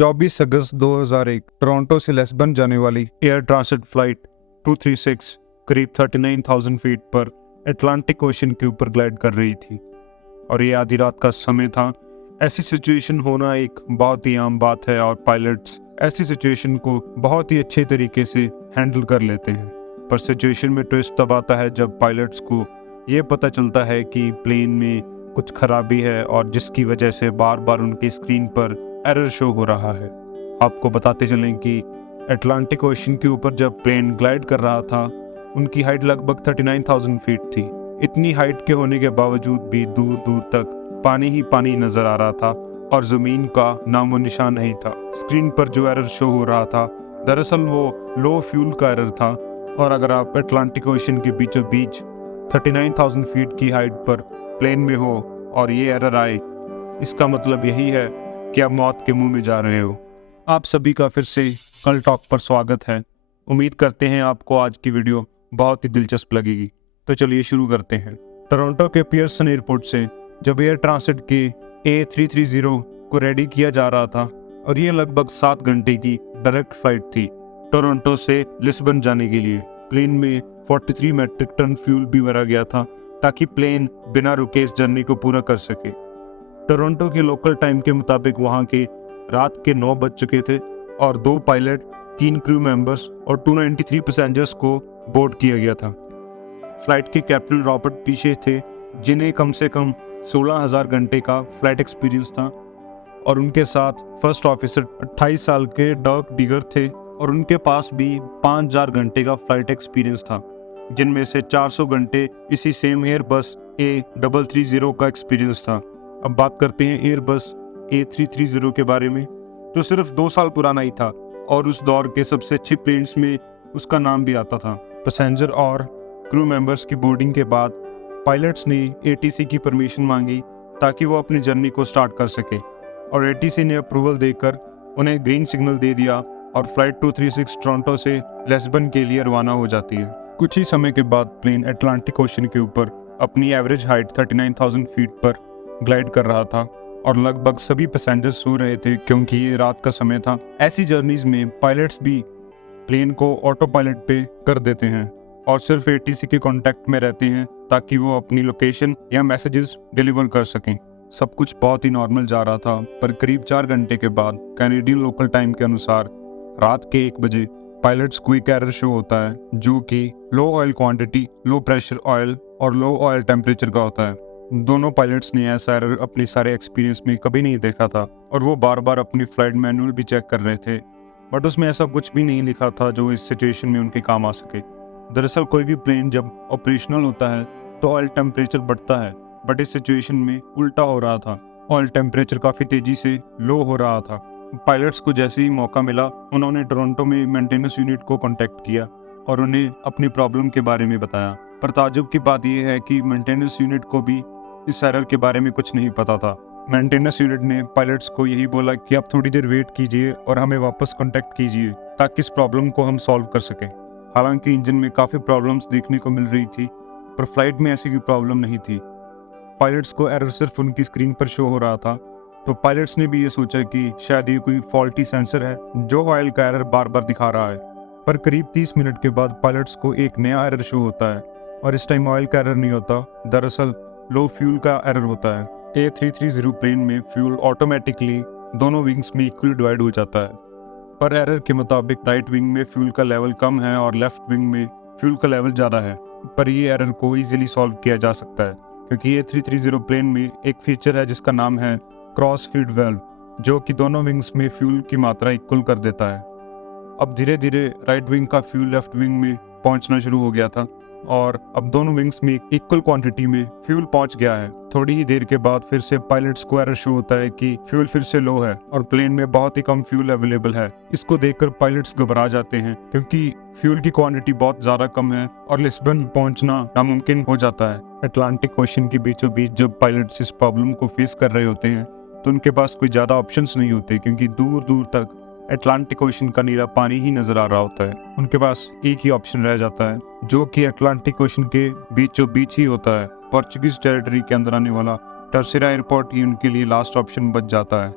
24 अगस्त 2001 Toronto से Lisbon जाने वाली एयर ट्रांसिट फ्लाइट 236 करीब 39,000 फीट पर अटलांटिक ओशन के ऊपर ग्लाइड कर रही थी और ये आधी रात का समय था। ऐसी सिचुएशन होना एक बहुत ही आम बात है और पायलट्स ऐसी सिचुएशन को बहुत ही अच्छे तरीके से हैंडल कर लेते हैं। पर सिचुएशन में ट्विस्ट तब आता है जब पायलट्स को ये पता चलता है कि प्लेन में कुछ खराबी है और जिसकी वजह से बार बार उनकी स्क्रीन पर एरर शो हो रहा है। आपको बताते चलें कि अटलांटिक ओशन के ऊपर जब प्लेन ग्लाइड कर रहा था उनकी हाइट लगभग 39,000 फीट थी। इतनी हाइट के होने के बावजूद भी दूर दूर तक पानी ही पानी नजर आ रहा था और जमीन का नामो निशान नहीं था। स्क्रीन पर जो एरर शो हो रहा था दरअसल वो लो फ्यूल का एरर था। और अगर आप अटलांटिक ओशन के बीचों बीच 39,000 फीट की हाइट पर प्लेन में हो और ये एरर आए, इसका मतलब यही है कि आप मौत के मुंह में जा रहे हो। आप सभी का फिर से कल टॉक पर स्वागत है। उम्मीद करते हैं आपको आज की वीडियो बहुत ही दिलचस्प लगेगी। तो चलिए शुरू करते हैं। टोरंटो के पियर्सन एयरपोर्ट से जब एयर ट्रांसिट के A330 को रेडी किया जा रहा था और ये लगभग 7 घंटे की डायरेक्ट फ्लाइट थी टोरंटो से लिस्बन जाने के लिए। प्लेन में 43 मेट्रिक टन फ्यूल भी भरा गया था ताकि प्लेन बिना रुके इस जर्नी को पूरा कर सके। टोरंटो के लोकल टाइम के मुताबिक वहां के रात के 9 बज चुके थे और 2 पायलट, 3 क्रू मेंबर्स और 293 पैसेंजर्स को बोर्ड किया गया था। फ्लाइट के कैप्टन रॉबर्ट पीछे थे जिन्हें कम से कम 16,000 घंटे का फ्लाइट एक्सपीरियंस था और उनके साथ फर्स्ट ऑफिसर 28 साल के डर्क डिगर थे और उनके पास भी 5,000 घंटे का फ्लाइट एक्सपीरियंस था, जिनमें से 400 घंटे इसी सेम एयरबस A330 का एक्सपीरियंस था। अब बात करते हैं एयरबस A330 के बारे में, जो सिर्फ 2 साल पुराना ही था और उस दौर के सबसे अच्छे प्लेन्स में उसका नाम भी आता था। पैसेंजर और क्रू मेंबर्स की बोर्डिंग के बाद पायलट्स ने ATC की परमिशन मांगी ताकि वो अपनी जर्नी को स्टार्ट कर सके और ATC ने अप्रूवल देकर उन्हें ग्रीन सिग्नल दे दिया और फ्लाइट 236 टोरंटो से लिस्बन के लिए रवाना हो जाती है। कुछ ही समय के बाद प्लेन अटलांटिक ओशन के ऊपर अपनी एवरेज हाइट 39,000 फीट पर ग्लाइड कर रहा था और लगभग सभी पैसेंजर्स सो रहे थे क्योंकि ये रात का समय था। ऐसी जर्नीज में पायलट्स भी प्लेन को ऑटो पायलट पे कर देते हैं और सिर्फ ATC के कांटेक्ट में रहते हैं ताकि वो अपनी लोकेशन या मैसेजेस डिलीवर कर सकें। सब कुछ बहुत ही नॉर्मल जा रहा था, पर करीब 4 घंटे के बाद कैनेडियन लोकल टाइम के अनुसार रात के 1 बजे पायलट्स को एक एरर शो होता है जो कि low oil quantity, low pressure oil और लो ऑयल टेम्परेचर का होता है। दोनों पायलट्स ने ऐसा एरर अपने सारे एक्सपीरियंस में कभी नहीं देखा था और वो बार बार अपनी फ्लाइट मैनुअल भी चेक कर रहे थे, बट उसमें ऐसा कुछ भी नहीं लिखा था जो इस सिचुएशन में उनके काम आ सके। दरअसल कोई भी प्लेन जब ऑपरेशनल होता है तो ऑयल टेम्परेचर बढ़ता है, बट इस सिचुएशन में उल्टा हो रहा था। ऑयल टेम्परेचर काफ़ी तेज़ी से लो हो रहा था। पायलट्स को जैसे ही मौका मिला उन्होंने टोरंटो में मेंटेनेंस यूनिट को कांटेक्ट किया और उन्हें अपनी प्रॉब्लम के बारे में बताया। पर ताज्जुब की बात यह है कि मेंटेनेंस यूनिट को भी इस एरर के बारे में कुछ नहीं पता था। मेंटेनेंस यूनिट ने पायलट्स को यही बोला कि आप थोड़ी देर वेट कीजिए और हमें वापस कांटेक्ट कीजिए ताकि इस प्रॉब्लम को हम सॉल्व कर सकें। हालांकि इंजन में काफ़ी प्रॉब्लम्स देखने को मिल रही थी, पर फ्लाइट में ऐसी कोई प्रॉब्लम नहीं थी। पायलट्स को एरर सिर्फ उनकी स्क्रीन पर शो हो रहा था, तो पायलट्स ने भी ये सोचा कि शायद ये कोई फॉल्टी सेंसर है जो ऑयल का एरर बार बार दिखा रहा है। पर करीब 30 मिनट के बाद पायलट्स को एक नया एरर शो होता है और इस टाइम ऑयल का एरर नहीं होता, दरअसल लो फ्यूल का एरर होता है। A330 प्लेन में फ्यूल ऑटोमेटिकली दोनों विंग्स में इक्वली डिवाइड हो जाता है, पर एरर के मुताबिक राइट विंग में फ्यूल का लेवल कम है और लेफ्ट विंग में फ्यूल का लेवल ज़्यादा है। पर ये एरर को इजीली सॉल्व किया जा सकता है क्योंकि A330 प्लेन में एक फीचर है जिसका नाम है क्रॉस फीड वाल्व, जो कि दोनों विंग्स में फ्यूल की मात्रा इक्वल कर देता है। अब धीरे धीरे राइट विंग का फ्यूल लेफ्ट विंग में पहुंचना शुरू हो गया था और अब दोनों विंग्स में इक्वल क्वांटिटी में फ्यूल पहुंच गया है। थोड़ी ही देर के बाद फिर से पायलट्स को एरर शो होता है कि फ्यूल फिर से लो है और प्लेन में बहुत ही कम फ्यूल अवेलेबल है। इसको देखकर पायलट्स घबरा जाते हैं क्योंकि फ्यूल की क्वांटिटी बहुत ज्यादा कम है और लिस्बन पहुंचना नामुमकिन हो जाता है। अटलांटिक ओशन के बीचों बीच जब पायलट्स इस प्रॉब्लम को फेस कर रहे होते हैं तो उनके पास कोई ज्यादा ऑप्शंस नहीं होते क्योंकि दूर दूर तक अटलांटिक ओशन का नीला पानी ही नजर आ रहा होता है। उनके पास एक ही ऑप्शन रह जाता है जो कि अटलांटिक ओशन के बीचों बीच ही होता है। पोर्चुगीज टेरिटरी के अंदर आने वाला टर्सिरा एयरपोर्ट ही उनके लिए लास्ट ऑप्शन बच जाता है।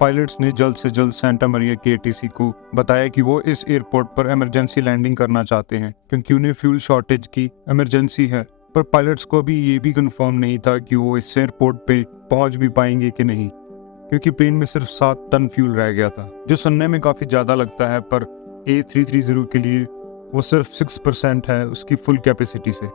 पायलट्स ने जल्द से जल्द सेंटा मरिया के एटीसी को बताया कि वो इस एयरपोर्ट पर इमरजेंसी लैंडिंग करना चाहते हैं क्योंकि उन्हें फ्यूल शॉर्टेज की इमरजेंसी है। पर पायलट्स को अभी ये भी कंफर्म नहीं था कि वो इस एयरपोर्ट पे पहुंच भी पाएंगे कि नहीं, क्योंकि प्लेन में सिर्फ 7 टन फ्यूल रह गया था, जो सुनने में काफ़ी ज़्यादा लगता है, पर A330 के लिए वो सिर्फ 6% है उसकी फुल कैपेसिटी से।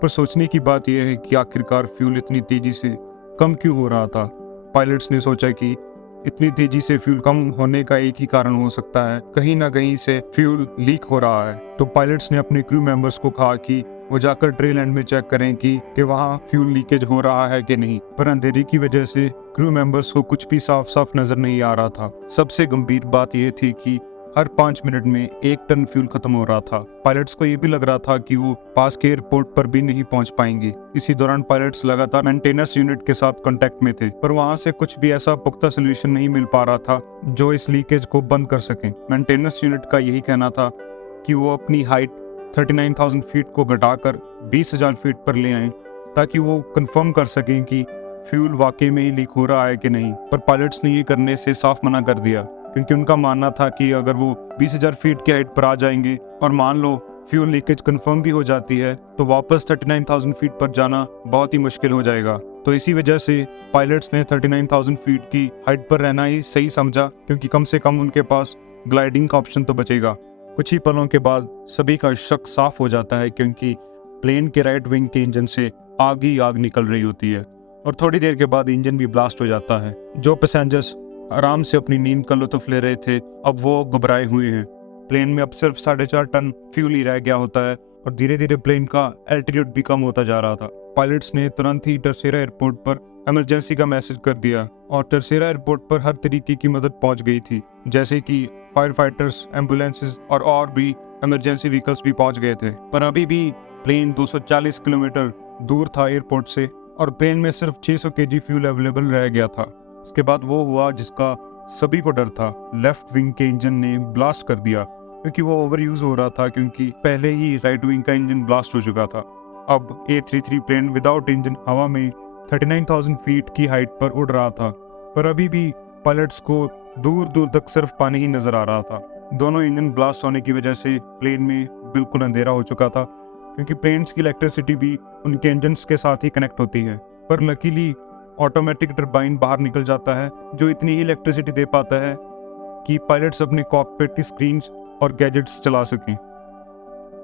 पर सोचने की बात यह है कि आखिरकार फ्यूल इतनी तेज़ी से कम क्यों हो रहा था। पायलट्स ने सोचा कि इतनी तेज़ी से फ्यूल कम होने का एक ही कारण हो सकता है, कहीं ना कहीं से फ्यूल लीक हो रहा है। तो पायलट्स ने अपने क्रू मेंबर्स को कहा कि वो जाकर ट्रेल एंड में चेक करें कि वहाँ फ्यूल लीकेज हो रहा है कि नहीं। पर अंधेरे की वजह से क्रू मेंबर्स को कुछ भी साफ साफ नजर नहीं आ रहा था। सबसे गंभीर बात यह थी कि हर 5 मिनट में 1 टन फ्यूल खत्म हो रहा था। पायलट्स को ये भी लग रहा था कि वो पास के एयरपोर्ट पर भी नहीं पहुंच पाएंगे। इसी दौरान पायलट्स लगातार मेंटेनेंस यूनिट के साथ कांटेक्ट में थे, पर वहां से कुछ भी ऐसा पुख्ता सोल्यूशन नहीं मिल पा रहा था जो इस लीकेज को बंद कर सके। मेंटेनेंस यूनिट का यही कहना था कि वो अपनी हाइट 39,000 फीट को घटाकर 20,000 फीट पर ले आए ताकि वो कंफर्म कर सकें कि फ्यूल वाकई में ही लीक हो रहा है कि नहीं। पर पायलट्स ने ये करने से साफ मना कर दिया, क्योंकि उनका मानना था कि अगर वो 20,000 फीट की हाइट पर आ जाएंगे और मान लो फ्यूल लीकेज कंफर्म भी हो जाती है तो वापस 39,000 फीट पर जाना बहुत ही मुश्किल हो जाएगा। तो इसी वजह से पायलट्स ने 39,000 फीट की हाइट पर रहना ही सही समझा, क्योंकि कम से कम उनके पास ग्लाइडिंग का ऑप्शन तो बचेगा। कुछ ही पलों के बाद सभी का शक साफ हो जाता है, क्योंकि प्लेन के राइट विंग के इंजन से आग ही आग निकल रही होती है और थोड़ी देर के बाद इंजन भी ब्लास्ट हो जाता है। जो पैसेंजर्स आराम से अपनी नींद का लुत्फ ले रहे थे, अब वो घबराए हुए हैं। प्लेन में अब सिर्फ 4.5 टन फ्यूल ही रह गया होता है और धीरे धीरे प्लेन का एल्टीट्यूड भी कम होता जा रहा था। पायलट्स ने तुरंत ही टर्सेरा एयरपोर्ट पर इमरजेंसी का मैसेज कर दिया और टर्सेरा एयरपोर्ट पर हर तरीके की मदद पहुंच गई थी, जैसे कि फायर फाइटर्स, एम्बुलेंसेज और भी इमरजेंसी व्हीकल्स भी पहुंच गए थे। पर अभी भी प्लेन 240 किलोमीटर दूर था एयरपोर्ट से और प्लेन में सिर्फ 600 kg फ्यूल अवेलेबल रह गया था। इसके बाद वो हुआ जिसका सभी को डर था। लेफ्ट विंग के इंजन ने ब्लास्ट कर दिया, क्योंकि वो ओवर यूज हो रहा था, क्योंकि पहले ही राइट विंग का इंजन ब्लास्ट हो चुका था। अब A330 प्लेन विदाउट इंजन हवा में 39,000 फीट की हाइट पर उड़ रहा था, पर अभी भी पायलट्स को दूर दूर तक सिर्फ पानी ही नजर आ रहा था। दोनों इंजन ब्लास्ट होने की वजह से प्लेन में बिल्कुल अंधेरा हो चुका था, क्योंकि प्लेन्स की इलेक्ट्रिसिटी भी उनके इंजन्स के साथ ही कनेक्ट होती है। पर लकीली ऑटोमेटिक टरबाइन बाहर निकल जाता है, जो इतनी ही इलेक्ट्रिसिटी दे पाता है कि पायलट्स अपने कॉकपिट की स्क्रीन्स और गैजेट्स चला सकें।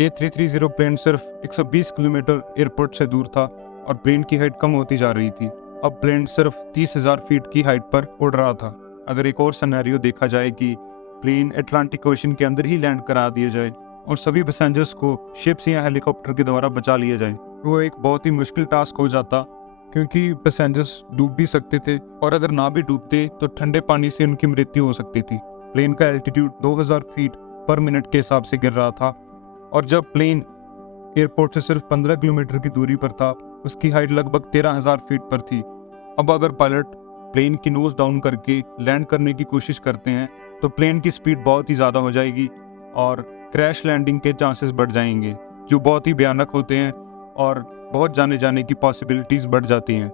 A330 प्लेन सिर्फ 120 किलोमीटर एयरपोर्ट से दूर था और प्लेन की हाइट कम होती जा रही थी। अब प्लेन सिर्फ 30,000 फीट की हाइट पर उड़ रहा था। अगर एक और सिनेरियो देखा जाए कि प्लेन अटलांटिक ओशन के अंदर ही लैंड करा दिया जाए और सभी पैसेंजर्स को शिप्स या हेलीकॉप्टर के द्वारा बचा लिया जाए, वो एक बहुत ही मुश्किल टास्क हो जाता, क्योंकि पैसेंजर्स डूब भी सकते थे और अगर ना भी डूबते तो ठंडे पानी से उनकी मृत्यु हो सकती थी। प्लेन का एल्टीट्यूड 2000 फीट पर मिनट के हिसाब से गिर रहा था और जब प्लेन एयरपोर्ट से सिर्फ 15 किलोमीटर की दूरी पर था, उसकी हाइट लगभग 13,000 फीट पर थी। अब अगर पायलट प्लेन की नोज डाउन करके लैंड करने की कोशिश करते हैं तो प्लेन की स्पीड बहुत ही ज़्यादा हो जाएगी और क्रैश लैंडिंग के चांसेस बढ़ जाएंगे, जो बहुत ही भयानक होते हैं और बहुत जाने की पॉसिबिलिटीज़ बढ़ जाती हैं।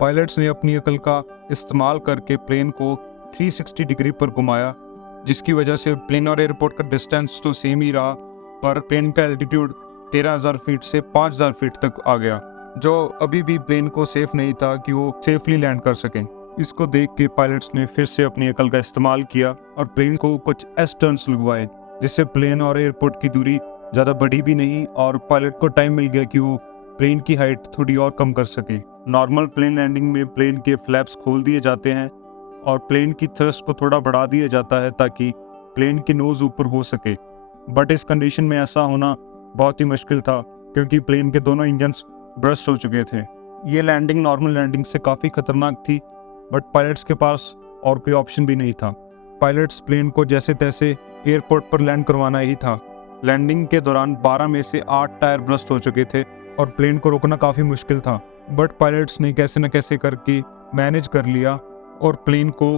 पायलट्स ने अपनी अकल का इस्तेमाल करके प्लेन को 360 डिग्री पर घुमाया, जिसकी वजह से प्लेन और एयरपोर्ट का डिस्टेंस तो सेम ही रहा, पर प्लेन का एल्टीट्यूड 13,000 फीट से 5,000 फीट तक आ गया, जो अभी भी प्लेन को सेफ नहीं था कि वो सेफली लैंड कर सकें। इसको देख के पायलट्स ने फिर से अपनी अकल का इस्तेमाल किया और प्लेन को कुछ एस टर्न्स लगवाए, जिससे प्लेन और एयरपोर्ट की दूरी ज़्यादा बढ़ी भी नहीं और पायलट को टाइम मिल गया कि वो प्लेन की हाइट थोड़ी और कम कर सके। नॉर्मल प्लेन लैंडिंग में प्लेन के फ्लैप्स खोल दिए जाते हैं और प्लेन की थ्रस्ट को थोड़ा बढ़ा दिया जाता है ताकि प्लेन की नोज ऊपर हो सके, बट इस कंडीशन में ऐसा होना बहुत ही मुश्किल था, क्योंकि प्लेन के दोनों इंजन्स ब्रस्ट हो चुके थे। ये लैंडिंग नॉर्मल लैंडिंग से काफ़ी खतरनाक थी, बट पायलट्स के पास और कोई ऑप्शन भी नहीं था। पायलट्स प्लेन को जैसे तैसे एयरपोर्ट पर लैंड करवाना ही था। लैंडिंग के दौरान 12 में से 8 टायर ब्रस्ट हो चुके थे और प्लेन को रोकना काफ़ी मुश्किल था, बट पायलट्स ने कैसे न कैसे करके मैनेज कर लिया और प्लेन को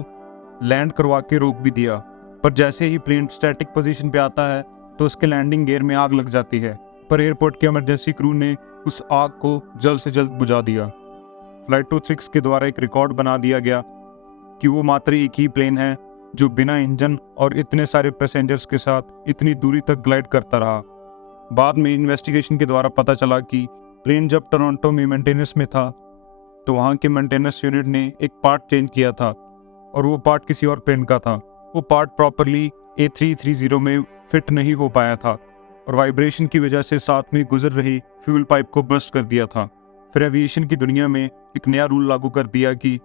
लैंड करवा के रोक भी दिया। पर जैसे ही प्लेन स्टैटिक पोजीशन पे आता है तो उसके लैंडिंग गियर में आग लग जाती है, पर एयरपोर्ट के इमरजेंसी क्रू ने उस आग को जल्द से जल्द बुझा दिया। फ्लाइट 236 के द्वारा एक रिकॉर्ड बना दिया गया कि वो मात्र एक ही प्लेन है जो बिना इंजन और इतने सारे पैसेंजर्स के साथ इतनी दूरी तक ग्लाइड करता रहा। बाद में इन्वेस्टिगेशन के द्वारा पता चला कि प्लेन जब टोरंटो में मेंटेनेंस में था तो वहाँ के मेंटेनेंस यूनिट ने एक पार्ट चेंज किया था और वो पार्ट किसी और प्लेन का था। वो पार्ट प्रॉपरली A330 में फिट नहीं हो पाया था और वाइब्रेशन की वजह से साथ में गुजर रही फ्यूल पाइप को बर्स्ट कर दिया था। फिर एविएशन की दुनिया में एक नया रूल लागू कर दिया कि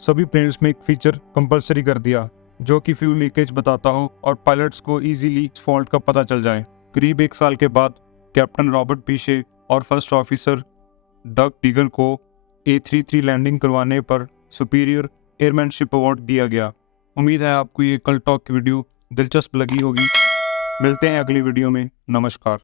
सभी प्लेन्स में एक फीचर कंपलसरी कर दिया जो कि फ्यूल लीकेज बताता हो और पायलट्स को इजीली इस फॉल्ट का पता चल जाए। करीब 1 साल के बाद कैप्टन रॉबर्ट पीशे और फर्स्ट ऑफिसर डग टीगल को A33 लैंडिंग करवाने पर सुपीरियर एयरमैनशिप अवार्ड दिया गया। उम्मीद है आपको ये कल टॉक की वीडियो दिलचस्प लगी होगी। मिलते हैं अगली वीडियो में। नमस्कार।